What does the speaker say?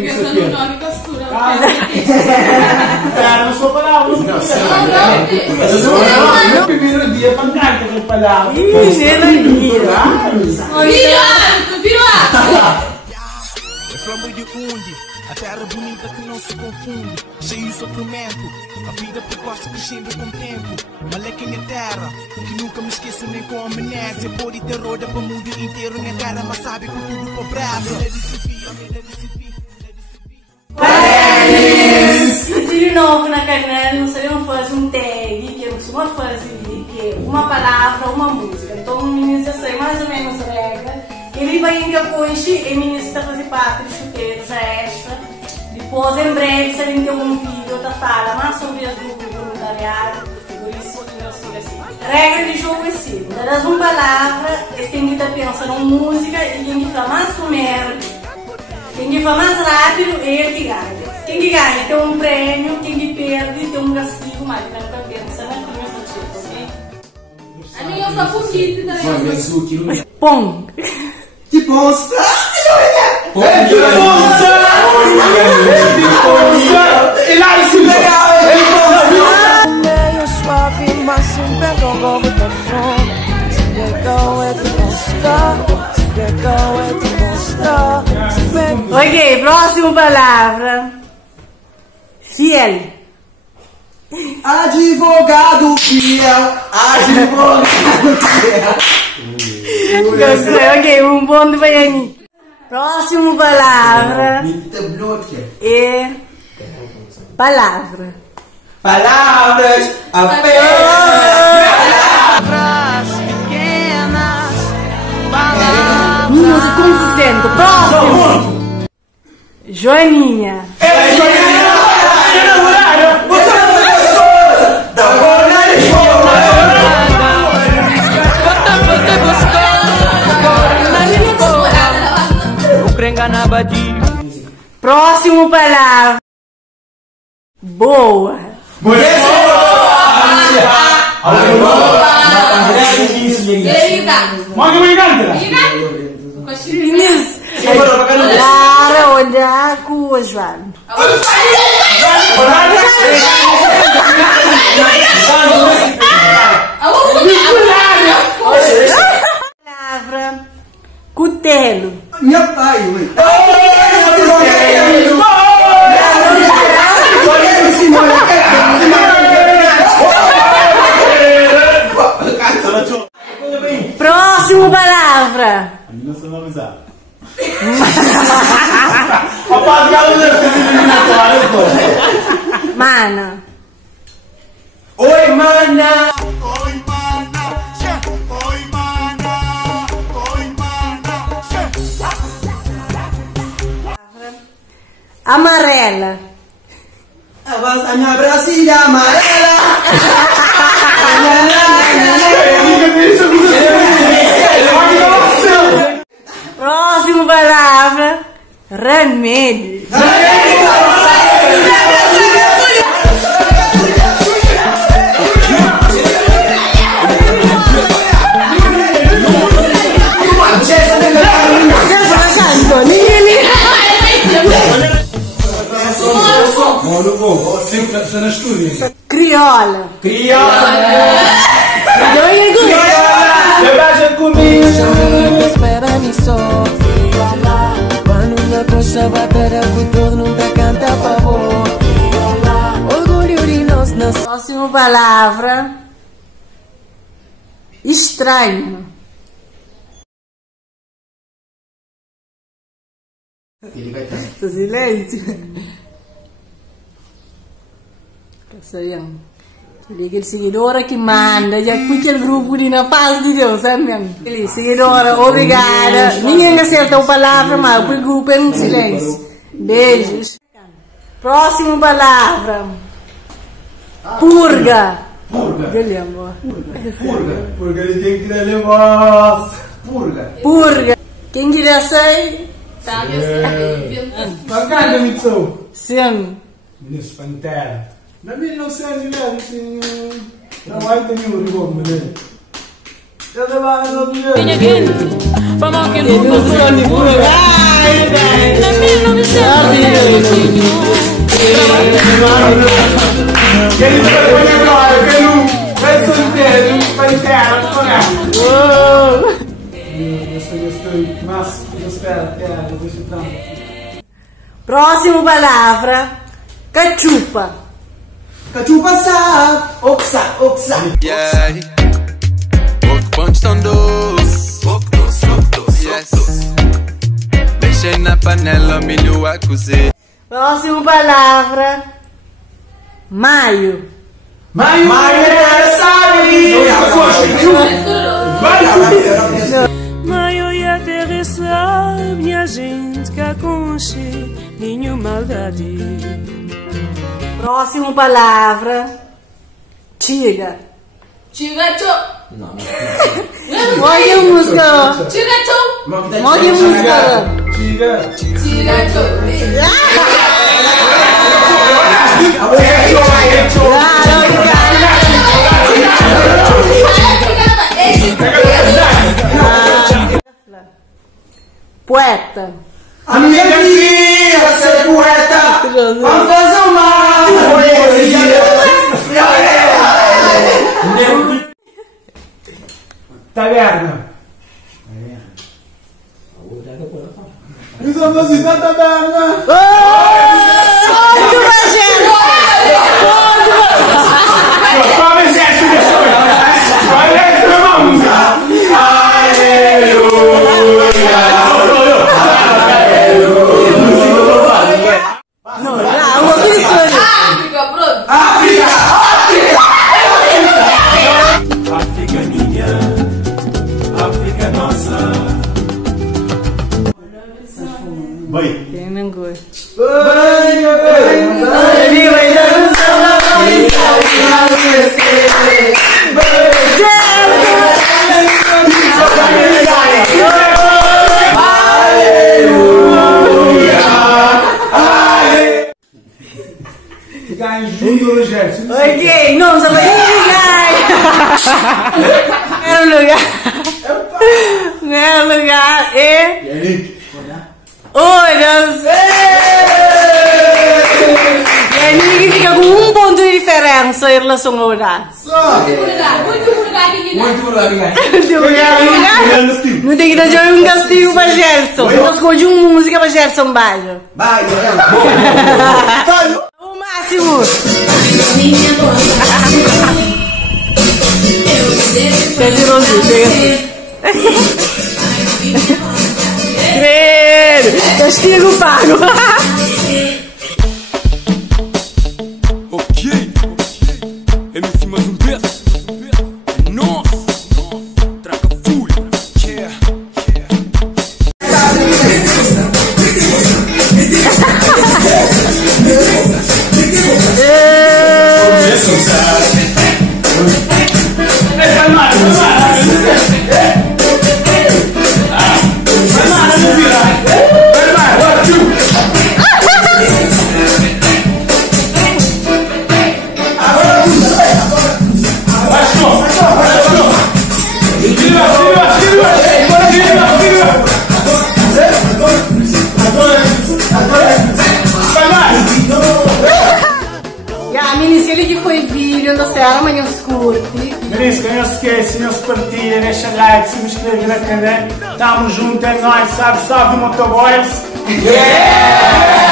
Pensando no nome costura. Cara, não sou palavra. Não, primeiro dia pra cá que eu falava. Ih, geladinho. Virou água. É flama de onde? A terra bonita que não se confunde. Cheio de sofrimento. A vida precoce crescendo com o tempo. Maleca minha terra. Que nunca me esqueço nem com amnésia. Por terror da para o mundo inteiro. Minha cara, mas sabe com tudo pobreza. De novo na canal, não seriam fazer um tag, que eu costumo fazer, que uma palavra, uma música. Então o ministro sei mais ou menos a regra. Ele vai encaixar e o ministro está fazendo parte do chuteiro, já extra. Depois, em breve, se ele tem um vídeo, tá fala mais sobre as grupos voluntariados. Por isso, eu sou assim. A regra de jogo é assim: das uma palavra, eles têm que estar pensando em música e quem que fala mais comer. Quem que fala mais rápido é ele que ganha. Quem que ganha tem um prêmio, quem que perde tem um castigo, mas não está pensando aqui nessa tipo, ok? A minha só bonita também. Pão! Que bosta! Que bosta! Meio suave, mas sempre com gravitação. Se legal é de mostrar, se legal é de mostrar. Ok, próxima palavra. Fiel. Advogado fiel, advogado fiel. Ok, um ponto para mim. Próxima palavra é palavra. Palavras apenas. Palavras pequenas, palavras. Minhas confusendo. Próximo. Joaninha. Próximo palavra. Boa. Lara, olhar com o João. Palavra. Cutelo. Meu pai, ué. Próximo palavra. Mana. Oi, mana. Amarela. A minha Brasília amarela. Próximo palavra. Remédio. Crioula. Espera me só. Quando na coxa bater a futuro nunca canta favor. Orgulho de nós nas. Próxima palavra. Estranho. Silêncio. Aquele seguidor que manda, já que aquele grupo de na paz de Deus, sabe mesmo? Aquele seguidora, obrigada. Ninguém acerta a palavra, mas o grupo é um silêncio. Beijos. Próxima palavra. Purga. Purga. Porque ele tem que levar. Purga. Quem diria sei? Sabe assim? Bacana, Mitsu. Sim. Ministro Pantera. Na 1900, não vai ter nenhum jogo, né? Eu levava no dinheiro. Vamos que Ele não sou de purga. Ai, Mas eu espero que eu vou chutar. Próxima palavra, cachupa. Cachupa sa, oksa, oksa. Yeah. Punch estão doce. Yes. Deixei na panela o milho a cozer. Próxima palavra, maio. Maio Maio e aterrissar, minha gente, que aconche, nenhuma maldade. Próxima palavra, tiga. Tigacho. Mogue a música. Tigacho. Mogue a música. Tigacho. Poeta. A minha filha ser poeta, vamos fazer uma poesia. Taverna. Isso é uma cidade taverna. Muito Rogério. Qual é esse deixou? Qual é essa música? África, pronto. África minha, África nossa. Vai. Quem não gosta? Ficar em junho, Rogério. Ok, não, só vai ligar. Era um lugar. Não era um lugar. E. Olha. E a Nick fica com um ponto de diferença em relação ao horário. Muito lugar aqui. Não tem que dar um castigo para Gerson. Então escolhe uma música para Gerson Bajo. Vai, O máximo. Castigo pago. Ok. MC mais verso. Nossa. Traga full. Yeah. Aquele que foi vídeo, não sei, amanhã curte. Por não se esqueça, não se partilha, deixa like, se inscreve na canal. Tamo junto, é nóis, salve, salve, motoboys. Yeah!